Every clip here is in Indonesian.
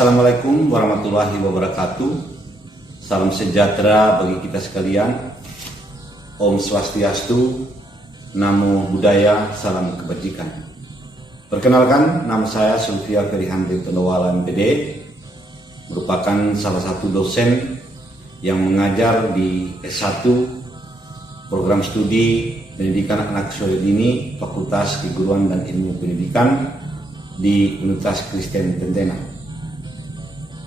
Assalamualaikum warahmatullahi wabarakatuh. Salam sejahtera bagi kita sekalian. Om Swastiastu, Namo Buddhaya, salam kebajikan. Perkenalkan, nama saya Sylvia Ferihandi Tonowala MPD, merupakan salah satu dosen yang mengajar di S1 program studi pendidikan anak usia dini Fakultas Keguruan dan Ilmu Pendidikan di Universitas Kristen Tentena.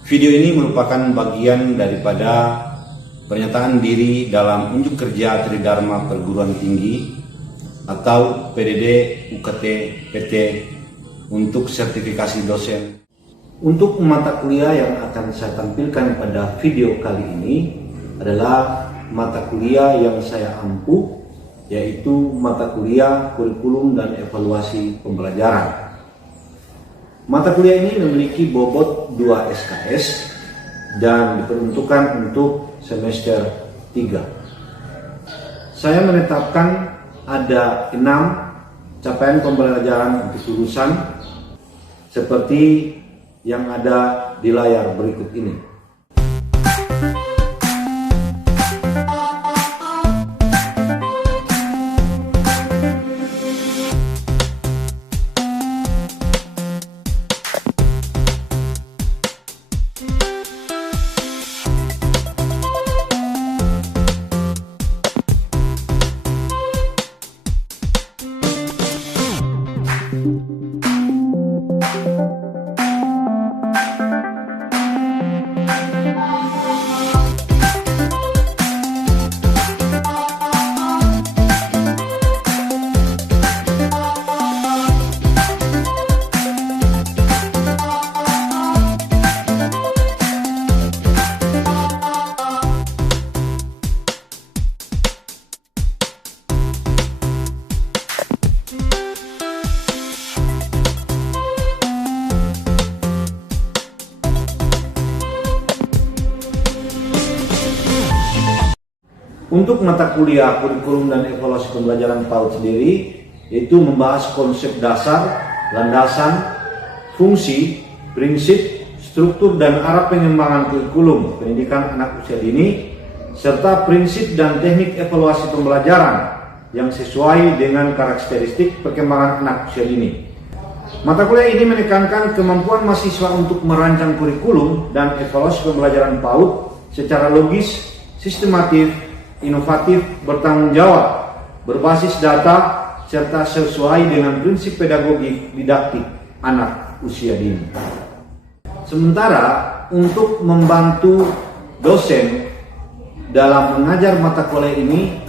Video ini merupakan bagian daripada pernyataan diri dalam unjuk kerja Tridharma Perguruan Tinggi atau PDD UKT PT untuk sertifikasi dosen. Untuk mata kuliah yang akan saya tampilkan pada video kali ini adalah mata kuliah yang saya ampuh, yaitu mata kuliah kurikulum dan evaluasi pembelajaran. Mata kuliah ini memiliki bobot 2 SKS dan diperuntukkan untuk semester 3. Saya menetapkan ada 6 capaian pembelajaran untuk lulusan seperti yang ada di layar berikut ini. Untuk mata kuliah kurikulum dan evaluasi pembelajaran PAUD sendiri, yaitu membahas konsep dasar, landasan, fungsi, prinsip, struktur dan arah pengembangan kurikulum pendidikan anak usia dini, serta prinsip dan teknik evaluasi pembelajaran yang sesuai dengan karakteristik perkembangan anak usia dini. Mata kuliah ini menekankan kemampuan mahasiswa untuk merancang kurikulum dan evaluasi pembelajaran PAUD secara logis, sistematif, inovatif, bertanggung jawab, berbasis data, serta sesuai dengan prinsip pedagogik didaktik anak usia dini. Sementara untuk membantu dosen dalam mengajar mata kuliah ini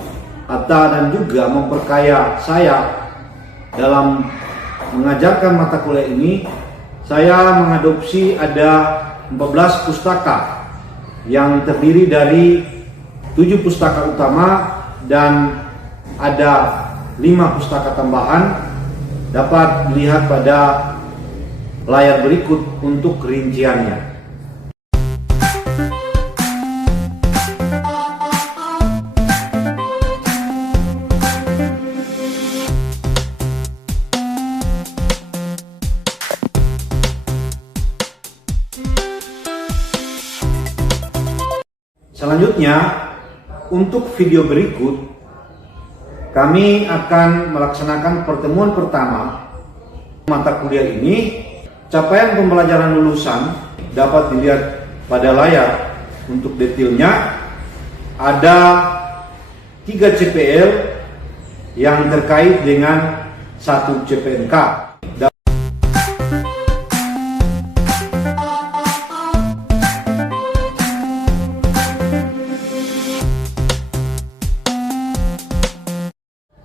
dan juga memperkaya saya dalam mengajarkan mata kuliah ini, saya mengadopsi ada 14 pustaka yang terdiri dari 7 pustaka utama dan ada 5 pustaka tambahan, dapat dilihat pada layar berikut untuk rinciannya. Selanjutnya, untuk video berikut, kami akan melaksanakan pertemuan pertama mata kuliah ini. Capaian pembelajaran lulusan dapat dilihat pada layar. Untuk detailnya, ada 3 CPL yang terkait dengan 1 CPNK.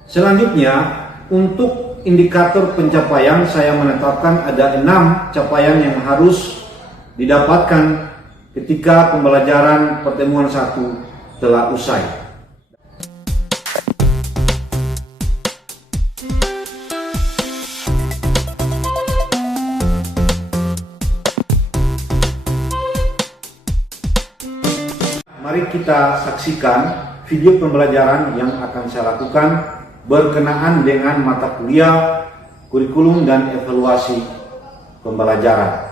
Selanjutnya, untuk indikator pencapaian saya menetapkan ada 6 capaian yang harus didapatkan ketika pembelajaran pertemuan 1 telah usai. Mari kita saksikan video pembelajaran yang akan saya lakukan berkenaan dengan mata kuliah, kurikulum dan evaluasi pembelajaran.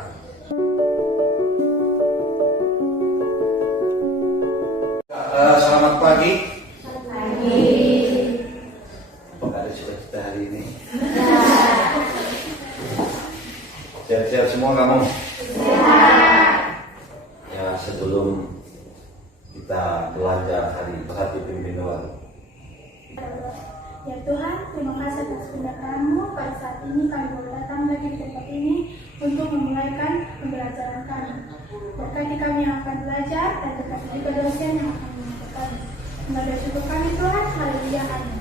Apakah ada cita-cita hari ini? Sehat-sehat semua kamu? Ya, sebelum kita belajar hari satu pimpin doa. Ya Tuhan, terima kasih atas kedatangan-Mu. Pada saat ini kami boleh datang lagi di tempat ini untuk memulaikan pembelajaran kami. Berkati kami yang akan belajar dan berkati juga dosen yang akan menyampaikan. Semoga syukur kami Tuhan, haleluya, amin.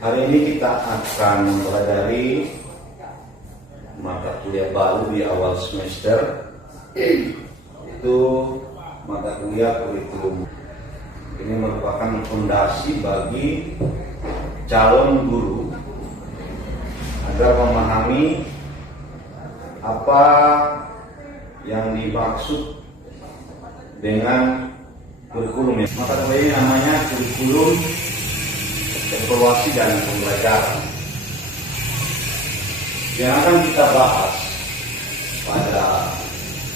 Hari ini kita akan mempelajari mata kuliah baru di awal semester, itu mata kuliah kurikulum. Ini merupakan fondasi bagi calon guru agar memahami apa yang dimaksud dengan kurikulum. Mata kuliah ini namanya kurikulum evaluasi dan pembelajaran. Yang akan kita bahas pada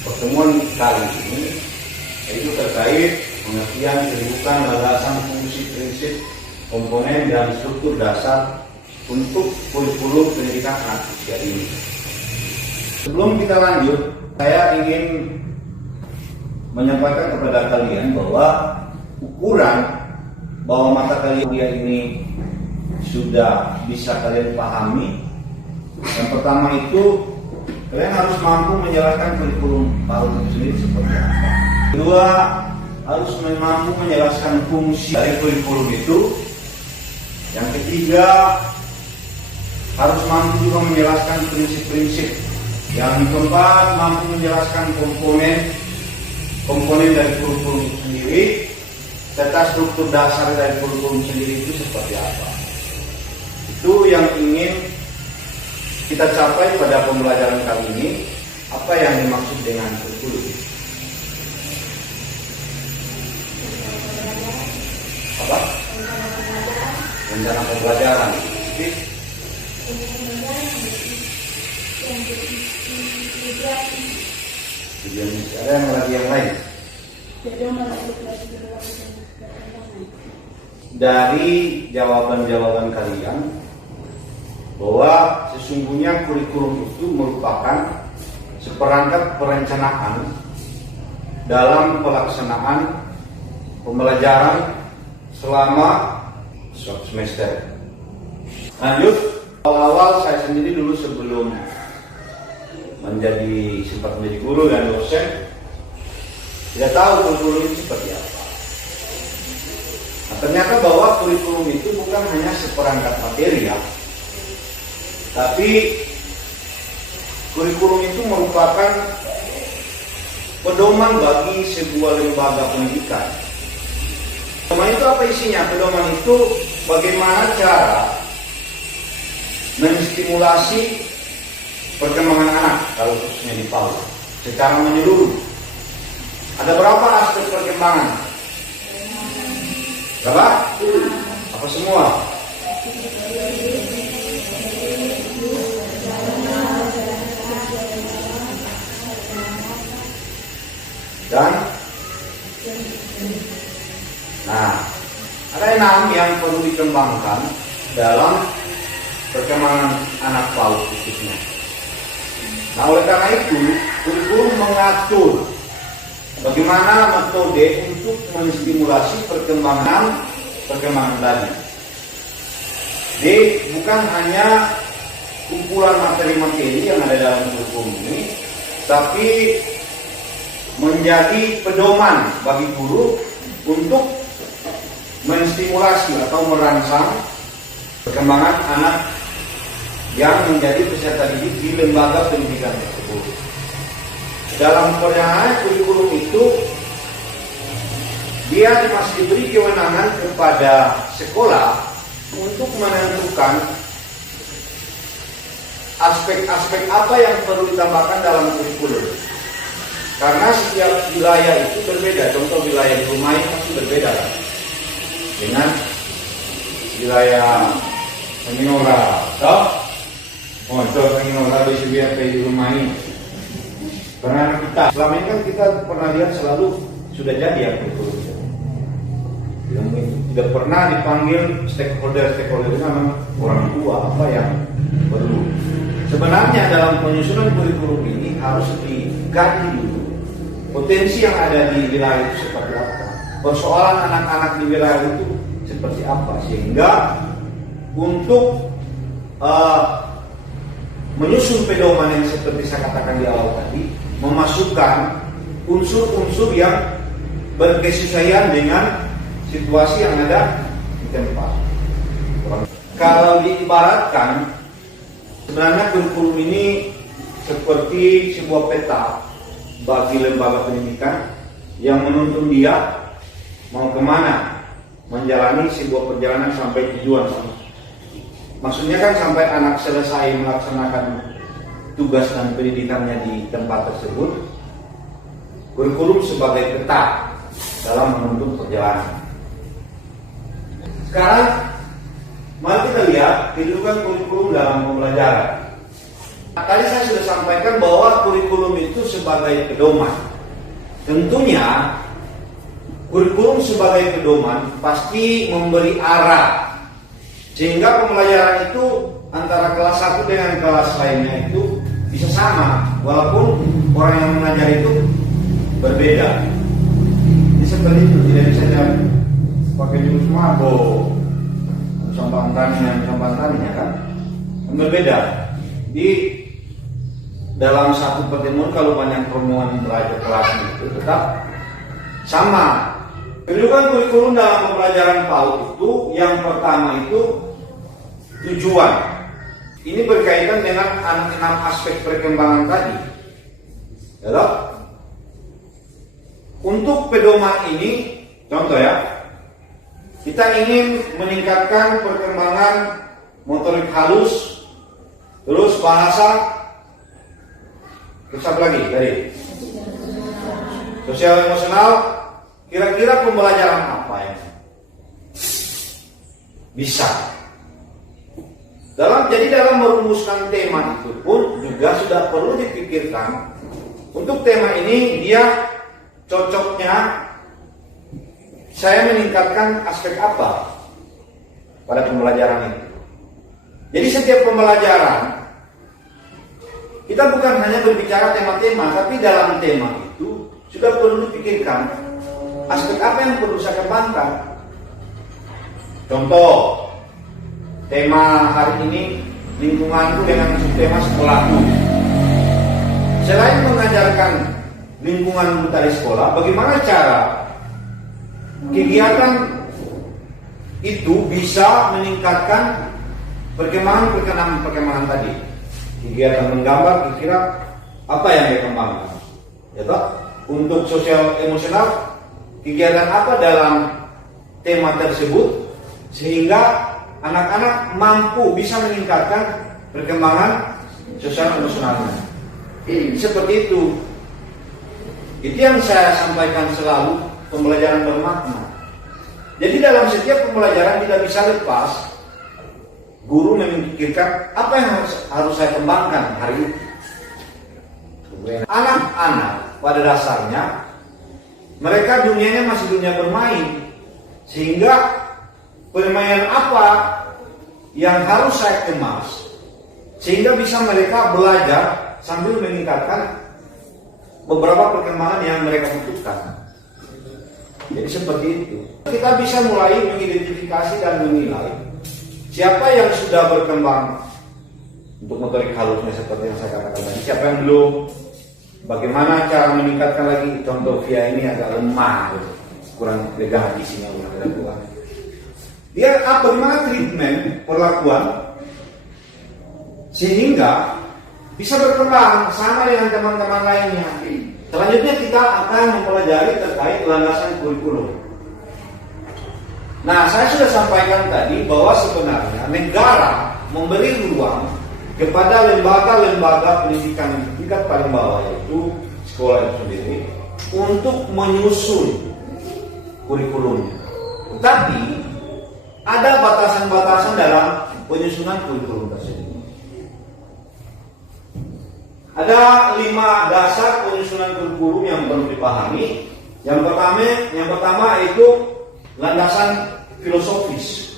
pertemuan kali ini yaitu terkait pengertian kedudukan, landasan, fungsi, prinsip, komponen dan struktur dasar untuk kurikulum pendidikan anak usia dini. Sebelum kita lanjut, saya ingin menyampaikan kepada kalian bahwa ukuran bahwa mata kuliah ini sudah bisa kalian pahami. Yang pertama itu, kalian harus mampu menjelaskan kurikulum baru itu sendiri seperti apa. Kedua, harus mampu menjelaskan fungsi dari kurikulum itu. Yang ketiga, harus mampu juga menjelaskan prinsip-prinsip. Yang keempat, mampu menjelaskan komponen dari kurikulum itu sendiri, serta struktur dasar dari kurikulum sendiri itu seperti apa. Itu yang ingin kita capai pada pembelajaran kali ini. Apa yang dimaksud dengan kurikulum? Apa? Rencana pembelajaran. Ada yang lagi yang lain? Dari jawaban-jawaban kalian bahwa sesungguhnya kurikulum itu merupakan seperangkat perencanaan dalam pelaksanaan pembelajaran selama suatu semester. Lanjut, awal-awal saya sendiri dulu sebelum sempat menjadi guru dan dosen, tidak tahu kurikulum itu seperti apa. Nah, ternyata bahwa kurikulum itu bukan hanya seperangkat materi ya, tapi kurikulum itu merupakan pedoman bagi sebuah lembaga pendidikan. Pedoman itu apa isinya? Pedoman itu bagaimana cara menstimulasi perkembangan anak, kalau khususnya di PAUD, secara menyeluruh. Ada berapa aspek perkembangan? Berapa? Apa semua? Dan ada 6 yang perlu dikembangkan dalam perkembangan anak PAUD khususnya. Nah, oleh karena itu, kurikulum mengatur bagaimana metode untuk menstimulasi perkembangan tadi. Jadi, bukan hanya kumpulan materi-materi yang ada dalam kurikulum ini, tapi menjadi pedoman bagi guru untuk menstimulasi atau merangsang perkembangan anak yang menjadi peserta didik di lembaga pendidikan tersebut. Dalam perencanaan kurikulum itu, dia masih diberi kewenangan kepada sekolah untuk menentukan aspek-aspek apa yang perlu ditambahkan dalam kurikulum. Karena setiap wilayah itu berbeda. Contoh wilayah di rumah ini pasti berbeda kan? Dengan wilayah Seminora, contoh Seminora di sebiar di rumah ini. Karena kita selama ini kan kita pernah lihat selalu sudah jadi ya kurikulum. Tidak pernah dipanggil stakeholder itu memang orang tua apa yang perlu. Sebenarnya dalam penyusunan kurikulum ini harus digaji dulu potensi yang ada di wilayah itu seperti apa, persoalan anak-anak di wilayah itu seperti apa, sehingga untuk menyusun pedoman yang seperti saya katakan di awal tadi, memasukkan unsur-unsur yang berkesesuaian dengan situasi yang ada di tempat. Kalau diibaratkan, sebenarnya kurikulum ini seperti sebuah peta bagi lembaga pendidikan yang menuntun dia mau kemana, menjalani sebuah perjalanan sampai tujuan. Maksudnya kan sampai anak selesai melaksanakan tugas dan pendidikannya di tempat tersebut, kurikulum sebagai peta dalam menuntun perjalanan. Sekarang mari kita lihat kedudukan kurikulum dalam pembelajaran. Tadi saya sudah sampaikan bahwa kurikulum itu sebagai pedoman. Tentunya kurikulum sebagai pedoman pasti memberi arah, sehingga pembelajaran itu antara kelas 1 dengan kelas lainnya itu bisa sama, walaupun orang yang mengajar itu berbeda. Ini seperti itu, tidak bisa pakai jurus mabok, sampan taninya kan berbeda. Di dalam satu pertemuan kalau banyak rombongan belajar kelas itu tetap sama. Kedudukan kurikulum dalam pembelajaran PAUD itu yang pertama itu tujuan. Ini berkaitan dengan 6 aspek perkembangan tadi. Ya, untuk pedoman ini, contoh ya, kita ingin meningkatkan perkembangan motorik halus, terus bahasa, terus apa lagi tadi? Sosial emosional. Kira-kira pembelajaran apa yang bisa? Jadi dalam merumuskan tema itu pun juga sudah perlu dipikirkan. Untuk tema ini dia cocoknya saya meningkatkan aspek apa pada pembelajaran itu. Jadi setiap pembelajaran kita bukan hanya berbicara tema-tema, tapi dalam tema itu sudah perlu dipikirkan aspek apa yang perlu saya kembangkan. Contoh, tema hari ini lingkunganku dengan subtema sekolahku. Selain mengajarkan lingkunganku dari sekolah, bagaimana cara kegiatan itu bisa meningkatkan perkembangan tadi. Kegiatan menggambar, kira-kira apa yang dikembangkan? Ya toh? Untuk sosial emosional, kegiatan apa dalam tema tersebut sehingga anak-anak mampu bisa meningkatkan perkembangan sosial emosionalnya. Seperti itu. Itu yang saya sampaikan selalu, pembelajaran bermakna. Jadi dalam setiap pembelajaran tidak bisa lepas guru memikirkan apa yang harus saya kembangkan hari ini. Anak-anak pada dasarnya mereka dunianya masih dunia bermain, sehingga permainan apa yang harus saya kemas sehingga bisa mereka belajar sambil meningkatkan beberapa perkembangan yang mereka butuhkan. Jadi seperti itu. Kita bisa mulai mengidentifikasi dan menilai siapa yang sudah berkembang untuk motorik halusnya seperti yang saya katakan tadi, siapa yang belum, bagaimana cara meningkatkan lagi. Contoh via ini agak lemah, kurang lega di sini, dia bagaimana treatment perlakuan sehingga bisa berkembang sama dengan teman-teman lainnya. Selanjutnya kita akan mempelajari terkait landasan kurikulum. Nah, saya sudah sampaikan tadi bahwa sebenarnya negara memberi ruang kepada lembaga-lembaga pendidikan tingkat paling bawah, yaitu sekolah itu sendiri, untuk menyusun kurikulumnya. Tetapi ada batasan-batasan dalam penyusunan kurikulum tersebut. Ada 5 dasar penyusunan kurikulum yang perlu dipahami. Yang pertama itu landasan filosofis.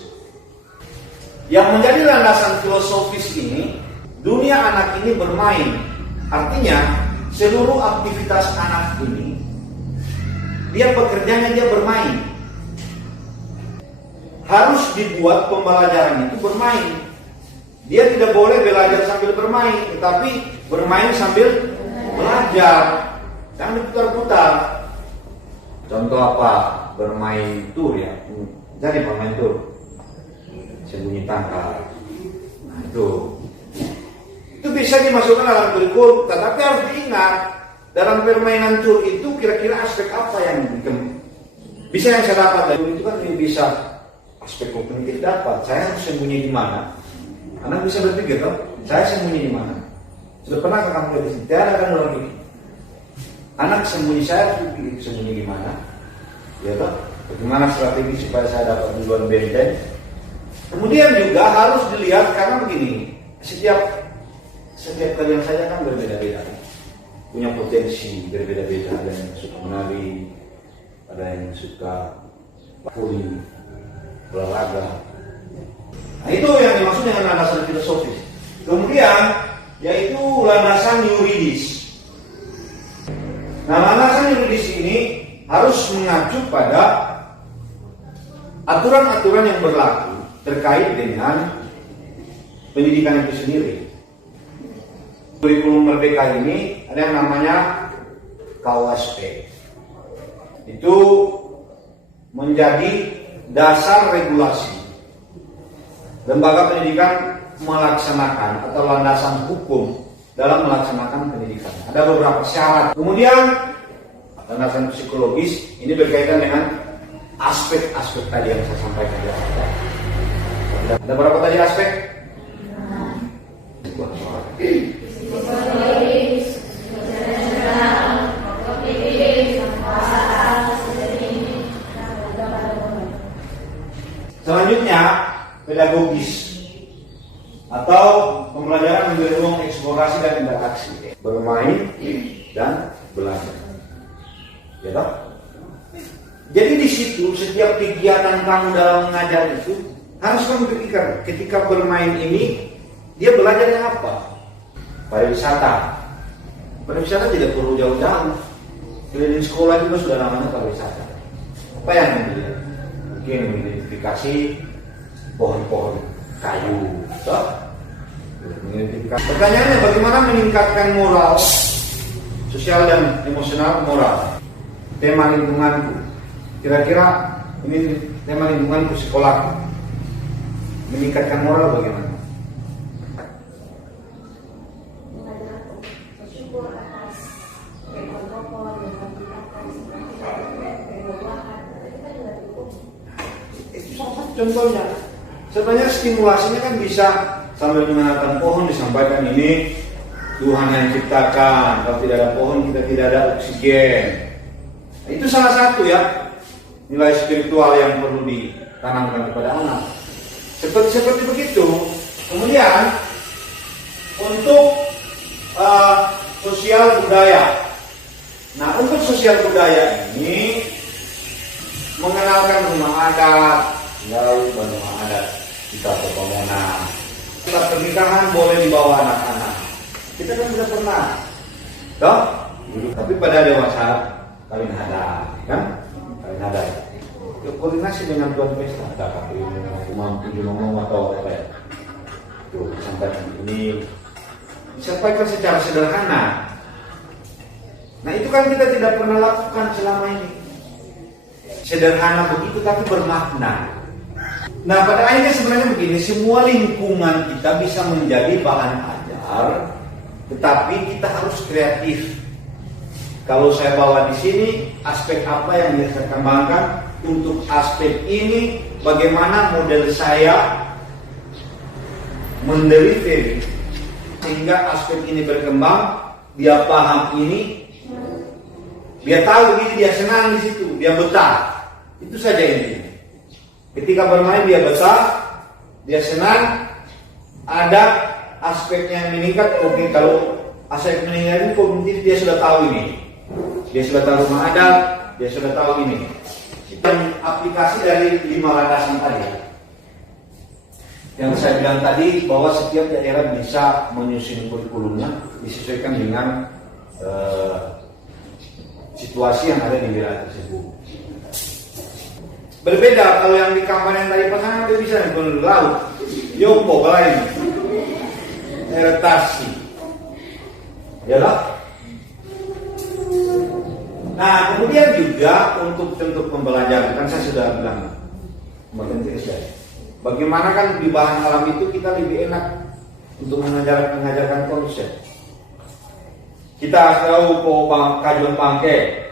Yang menjadi landasan filosofis ini, dunia anak ini bermain. Artinya, seluruh aktivitas anak ini, dia bekerjanya dia bermain. Harus dibuat pembelajaran itu bermain. Dia tidak boleh belajar sambil bermain, tetapi bermain sambil belajar. Jangan diputar-putar. Contoh apa? Bermain tur ya. Jadi bermain tur. Sembunyi tangkal. Nah, itu bisa dimasukkan dalam kurikulum, tetapi harus diingat dalam permainan tur itu kira-kira aspek apa yang bisa yang saya dapat dari itu kan bisa aspek kognitif dapat. Saya harus sembunyi di mana? Anak bisa berpikir toh, saya sembunyi di mana? Sudah pernah kamu lihat di sini? Tidak ada kan orang ini. Anak sembunyi saya sembunyi di mana? Ya toh? Bagaimana strategi supaya saya dapat duluan benteng? Kemudian juga harus dilihat karena begini, setiap kalian saja kan berbeda-beda, punya potensi berbeda-beda. Ada yang suka menari, ada yang suka voli, olahraga. Nah, itu yang dimaksud dengan landasan filosofis. Kemudian yaitu landasan yuridis. Nah, landasan yuridis ini harus mengacu pada aturan-aturan yang berlaku terkait dengan pendidikan itu sendiri. Kurikulum Merdeka ini ada yang namanya KUSP. Itu menjadi dasar regulasi lembaga pendidikan melaksanakan atau landasan hukum dalam melaksanakan pendidikan. Ada beberapa syarat. Kemudian landasan psikologis ini berkaitan dengan aspek-aspek tadi yang saya sampaikan di awal. Ada berapa tadi aspek? Selanjutnya pedagogis atau pembelajaran memberi ruang eksplorasi dan interaksi, bermain dan belajar. Ya toh? Jadi di situ setiap kegiatan kamu dalam mengajar itu harus kamu pikirkan, ketika bermain ini dia belajarnya apa? Pariwisata. Pariwisata tidak perlu jauh-jauh. Keliling sekolah juga sudah namanya pariwisata. Apa yang dilihat? Mungkin mengidentifikasi pohon-pohon kayu. So? Pertanyaannya, bagaimana meningkatkan moral, sosial dan emosional moral? Tema lingkunganku. Kira-kira ini tema lingkunganku sekolahku. Meningkatkan moral bagaimana? Contohnya, sebenarnya stimulasinya kan bisa sambil menanam pohon disampaikan ini Tuhan yang ciptakan. Kalau tidak ada pohon kita tidak ada oksigen. Nah, itu salah satu ya nilai spiritual yang perlu ditanamkan kepada anak. Seperti begitu. Kemudian untuk sosial budaya. Nah, untuk sosial budaya ini mengenalkan rumah adat, lalu rumah adat kita pepohonan. Setelah pernikahan boleh dibawa anak-anak. Kita kan sudah pernah, toh? Tapi pada dewasa kawin adat, kan? Kawin adat. Koordinasi dengan tuan pesta, ada kpu, mampu ngomong atau apa ya? Tuh, sampaikan ini disampaikan secara sederhana. Nah, itu kan kita tidak pernah lakukan selama ini. Sederhana begitu tapi bermakna. Nah, pada akhirnya sebenarnya begini, semua lingkungan kita bisa menjadi bahan ajar, tetapi kita harus kreatif. Kalau saya bawa di sini, aspek apa yang bisa saya kembangkan untuk aspek ini, bagaimana model saya mendelivery sehingga aspek ini berkembang, dia paham ini, dia tahu ini, dia senang di situ, dia betah. Itu saja ini. Ketika bermain dia betah, dia senang, ada aspeknya yang meningkat. Oke, kalau aspek meningkat kognitif dia sudah tahu ini, dia sudah tahu rumah adat, dia sudah tahu ini. aplikasi dari 5 landasan tadi. Yang saya bilang tadi bahwa setiap daerah bisa menyusun kurikulumnya disesuaikan dengan situasi yang ada di wilayah tersebut. Berbeda kalau yang di kampanye yang tadi pasangan itu bisa di laut, Yombo, lain, Eretasi, ya lah. Nah, kemudian juga untuk pembelajaran, kan saya sudah bilang, bagaimana kan di bahan alam itu kita lebih enak untuk mengajarkan konsep. Kita tahu kajuan pangke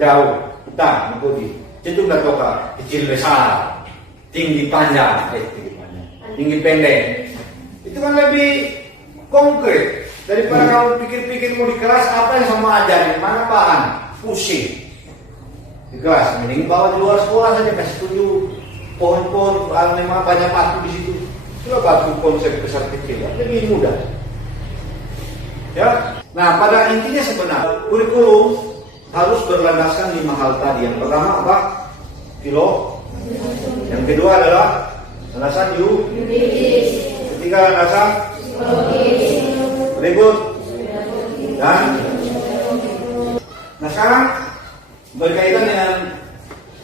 jauh, kita mengikuti. Itu udah toka kecil besar, tinggi panjang, tinggi pendek. Itu kan lebih konkret daripada kalau pikir-pikir mau di kelas apa yang sama ajarin, mana bahan, pusing. Di kelas, mending bawa di luar sekolah saja, kasih tunjuk pohon-pohon, memang banyak batu di situ. Coba batu konsep besar kecil, lebih mudah. Ya, nah pada intinya sebenarnya kurikulum harus berlandaskan 5 hal tadi. Yang pertama apa? Filo. Yang kedua adalah landasan yuridis. Ketiga landasan psikologis. Berikut dan nah sekarang berkaitan dengan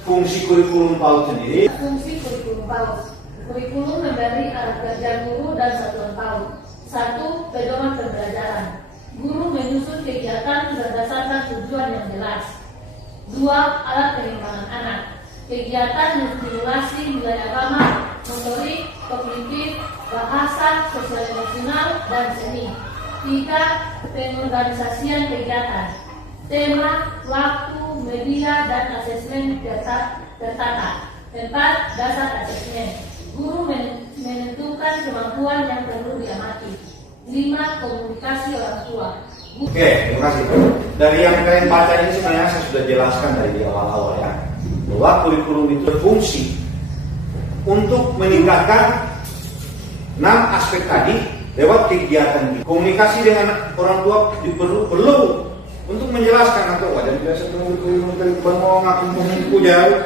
fungsi kurikulum PAUD sendiri. Fungsi kurikulum PAUD. Kurikulum memberi arah kerja guru dan satuan PAUD. 1. Pedoman pembelajaran. Guru menyusun kegiatan berdasarkan tujuan yang jelas. 2. Alat pengembangan anak. Kegiatan menstimulasi nilai agama, motorik, kognitif, bahasa, sosial emosional, dan seni. 3. Pengorganisasian kegiatan. Tema, waktu, media, dan asesmen tertata. 4. Dasar asesmen. Guru menentukan kemampuan yang perlu diamati. 5. Komunikasi orang tua. Oke, terima kasih. Dari yang kalian baca ini sebenarnya saya sudah jelaskan dari di awal-awal ya, bahwa kurikulum itu berfungsi untuk meningkatkan 6 aspek tadi lewat kegiatan. Komunikasi dengan orang tua perlu untuk menjelaskan atau wajar biasa kurikulum dari mau ngaku jauh.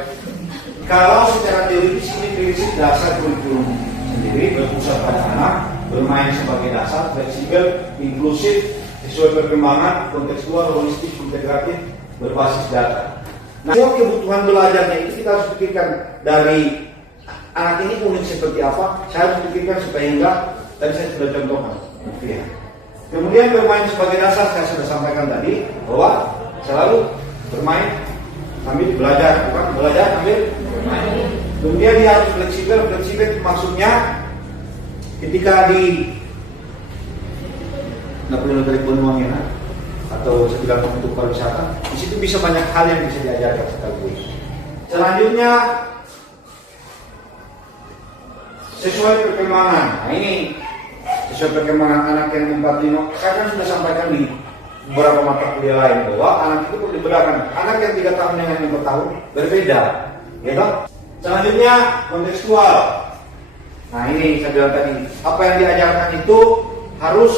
Kalau secara teoritis ini prinsip dasar kurikulum sendiri berpusat pada anak, bermain sebagai dasar, fleksibel, inklusif, sesuai perkembangan, kontekstual, holistik, integratif, berbasis data. Nah, semua kebutuhan belajarnya itu kita harus pikirkan dari anak ini unik seperti apa, saya harus pikirkan supaya enggak, tadi saya sudah contohkan. Ya. Kemudian bermain sebagai dasar, saya sudah sampaikan tadi, bahwa selalu bermain sambil belajar, bukan belajar sambil bermain. Kemudian dia harus fleksibel itu maksudnya ketika di nggak perlu dari penuangnya atau sekedar untuk pariwisata, di situ bisa banyak hal yang bisa diajarkan sekaligus. Selanjutnya sesuai perkembangan. Nah ini sesuai perkembangan anak yang 45. Saya kan sudah sampaikan di beberapa mata kuliah lain bahwa anak itu perlu dibedakan. Anak yang 3 tahun dengan yang 4 tahun berbeda, ya toh? Selanjutnya kontekstual. Nah ini saya bilang tadi, apa yang diajarkan itu harus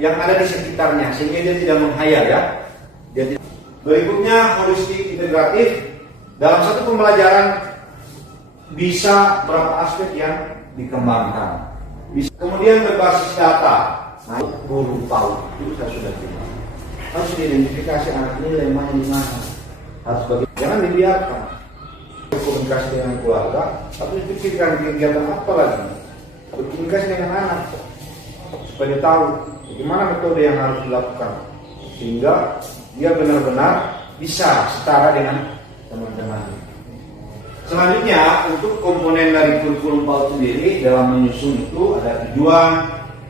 yang ada di sekitarnya sehingga dia tidak menghayal ya. Berikutnya holistik integratif. Dalam satu pembelajaran bisa berapa aspek yang dikembangkan. Kemudian berbasis data. Nah, guru PAUD itu saya sudah bilang harus diidentifikasi anak ini lemahnya di mana. Harus jangan dibiarkan berkomunikasi dengan keluarga, tapi dipikirkan kegiatan apa lagi. Berkomunikasi dengan anak supaya dia tahu bagaimana metode yang harus dilakukan sehingga dia benar-benar bisa setara dengan teman-teman. Selanjutnya untuk komponen dari kurikulum PAUD sendiri dalam menyusun itu ada tujuan,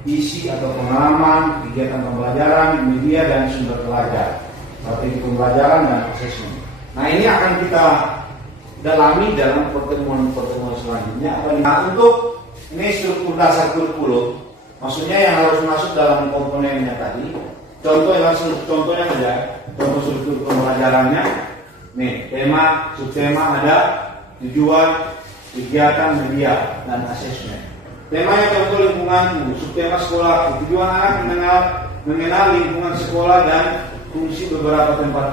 isi atau pengalaman, kegiatan pembelajaran, media dan sumber pelajar, strategi pembelajaran dan asesmen. Nah ini akan kita dalami dalam pertemuan selanjutnya. Nah untuk ini struktur dasar kurikulum, maksudnya yang harus masuk dalam komponennya tadi. Contohnya saja, contoh struktur pembelajarannya. Nih tema, subtema ada, tujuan, kegiatan, media dan asesmen. Temanya contoh lingkungan, subtema sekolah, tujuan anak mengenal lingkungan sekolah dan fungsi beberapa tempat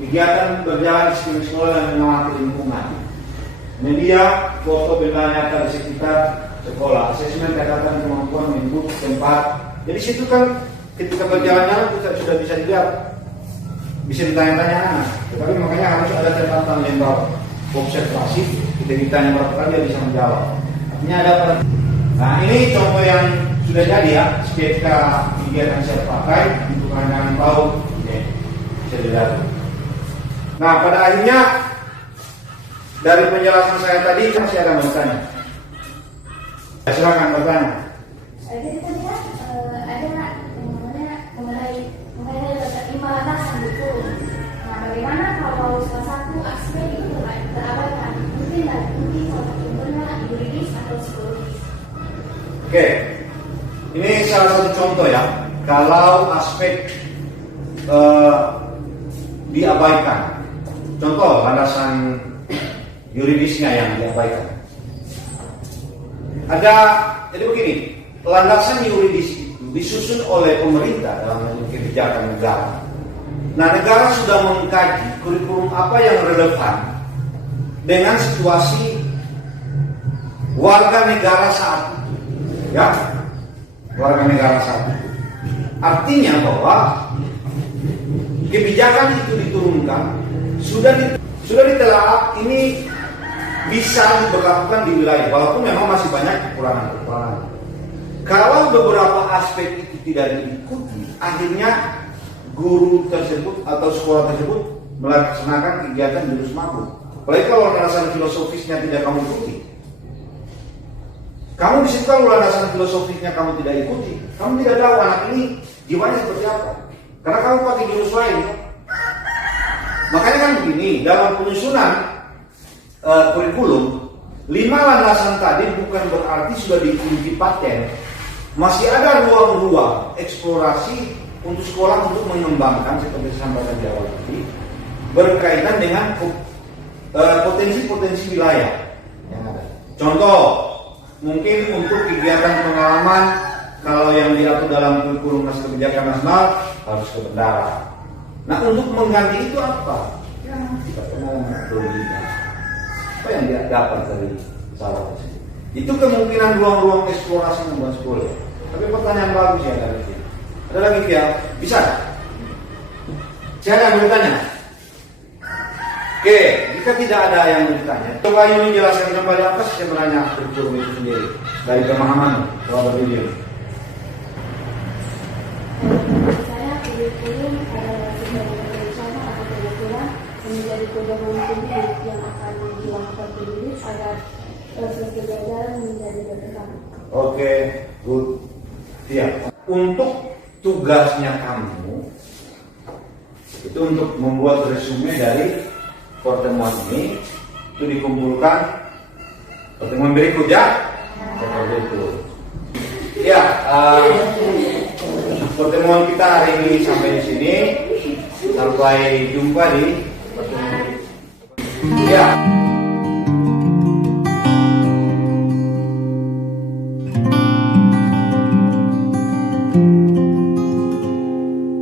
kegiatan berjalan di sekitar sekolah dan mengamati lingkungan. Media, foto benda nyata di sekitar sekolah, asesmen catatan kemampuan minggu tempat. Jadi situ kan ketika berjalan-jalan kita sudah bisa dilihat, bisa ditanya-tanya anak. Tetapi makanya harus ada catatan lembal observasi. Kita ditanya berapa kali dia bisa menjawab. Artinya ada. Nah ini contoh yang sudah jadi ya. Ketika kegiatan saya pakai untuk anak-anak tahu, bisa dilihat. Nah pada akhirnya dari penjelasan saya tadi masih ada yang bertanya. Silakan bertanya. Jadi tadi kan ada mengenai lima landasan gitu. Nah, bagaimana kalau salah satu aspek itu terabaikan? Mungkin salah satu sumbernya yuridis atau psikologis. Oke, ini salah satu contoh ya. Kalau aspek diabaikan, contoh landasan yuridisnya yang diabaikan. Jadi begini, landasan yuridis itu disusun oleh pemerintah dalam kebijakan negara. Nah, negara sudah mengkaji kurikulum apa yang relevan dengan situasi warga negara saat itu, ya, warga negara saat itu. Artinya bahwa kebijakan itu diturunkan sudah ditelaah ini bisa diberlakukan di wilayah, walaupun memang masih banyak kekurangan-kekurangan. Kalau beberapa aspek itu tidak diikuti, akhirnya guru tersebut atau sekolah tersebut melaksanakan kegiatan jurus mabuk. Apalagi kalau landasan filosofisnya tidak kamu ikuti. Kamu di situ kalau landasan filosofisnya kamu tidak ikuti, kamu tidak tahu anak ini jiwanya seperti apa. Karena kamu pakai jurus lain. Makanya kan begini, dalam penyusunan kurikulum, 5 landasan tadi bukan berarti sudah dikunci paten. Masih ada ruang-ruang eksplorasi untuk sekolah untuk mengembangkan seperti disampaikan di awal tadi, berkaitan dengan potensi-potensi wilayah yang ada. Contoh, mungkin untuk kegiatan pengalaman, kalau yang diatur dalam kurikulum kebijakan nasional harus ke bendara. Nah, untuk mengganti itu apa? Ya, kita pengalaman berbeda. Apa yang dia dapat dari salah tersebut? Itu kemungkinan ruang-ruang eksplorasi membuat sekolah. Tapi pertanyaan bagus ya dari sini. Ada lagi ya? Bisa? Siapa yang bertanya? Oke, jika tidak ada yang bertanya, coba yang menjelaskan kembali apa sih sebenarnya kurikulum itu sendiri dari pemahaman kalau video. Saya kurikulum adalah sebuah rencana atau peraturan yang menjadi pedoman pendidik yang akan dilakukan pendidik agar proses pembelajaran menjadi berkembang. Oke, good. Siap. Untuk tugasnya kamu itu untuk membuat resume dari pertemuan ini, itu dikumpulkan pertemuan berikut ya. Seperti itu. Ya, pertemuan kita hari ini sampai di sini. Sampai jumpa di pertemuan. Ya.